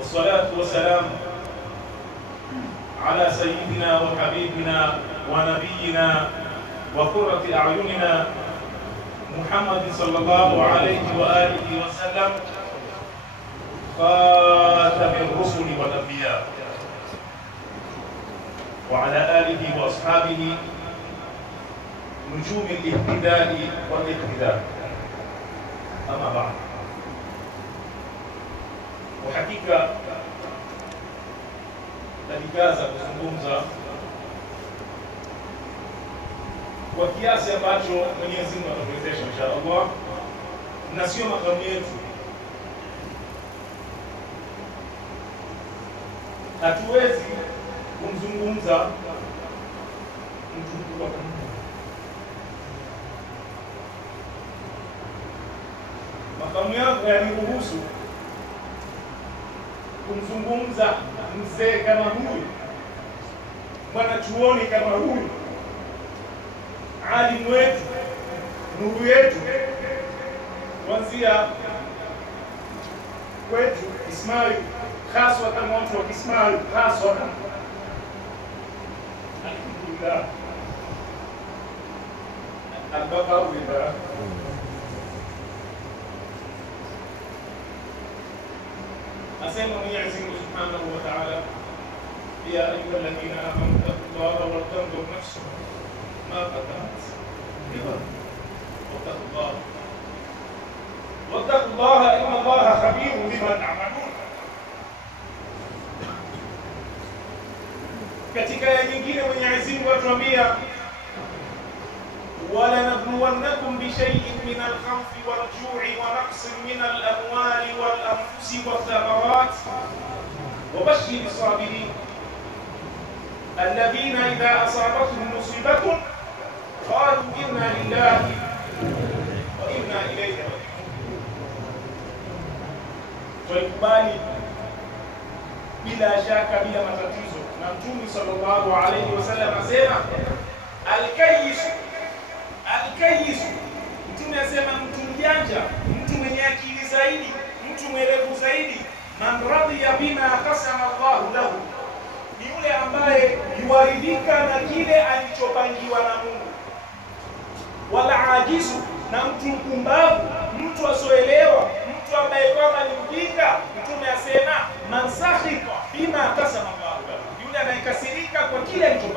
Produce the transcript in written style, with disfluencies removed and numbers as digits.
والصلاة والسلام على سيدنا وحبيبنا ونبينا وقرة أعيننا محمد صلى الله عليه وآله وسلم خاتم الرسل والأنبياء وعلى آله وأصحابه نجوم الاهتداء والاقتداء. أما بعد، وحقيقة nalikaza kuzungumza kwa kiasi ambacho Mwenyezi Mungu atatuwezesha inshallah, na sio makamu yetu. Hatuwezi kumzungumza mtu mkubwa kama makamu yangu yaniruhusu kumzungumza mzee kama huyu, mwanachuoni kama huyu, alimu wetu, nuru yetu, kuanzia kwetu Ismail, haswa kama watu wa Ismail, haswa alhamdulillah al-Baqawi. أسمى Mwenyezi Mungu Subhanahu wa Ta'ala, يا أيها الذين آمنوا اتقوا الله ولتنظر نفس ما قدمت لغد واتقوا الله إن الله خبير بما تعملون. Katika aya nyingine Mwenyezi Mungu atuambia, وَلَنَبْلُوَنَّكُمْ بِشَيْءٍ مِنَ الْخَوْفِ وَالْجُوعِ وَنَقْصٍ مِنَ الْأَمْوَالِ وَالْأَنفُسِ وَالثَّمَرَاتِ وَبَشِّرِ الصَّابِرِينَ الَّذِينَ إِذَا أَصَابَتْهُمْ مُصِيبَةٌ قَالُوا إِنَّا لِلَّهِ وَإِنَّا إِلَيْهِ رَاجِعُونَ. Tuikubali bila shaka, bila matatizo, na Mtume sallallahu alayhi wasallam asema Al-Kayyis, Mtume asema mtu mjanja, mtu mwenye akili zaidi, mtu mwerevu zaidi, man radiya bima qasama Allahu lahu, ni yule ambaye yuwaridhika na kile alichopangiwa na Mungu. Wala ajizu, na mtu mpumbavu, mtu asoelewa, mtu ambaye kwamba ni mjinga, Mtume asema man sakhita bima qasama Allahu lahu, yule anayekasirika kwa kile alichopangiwa.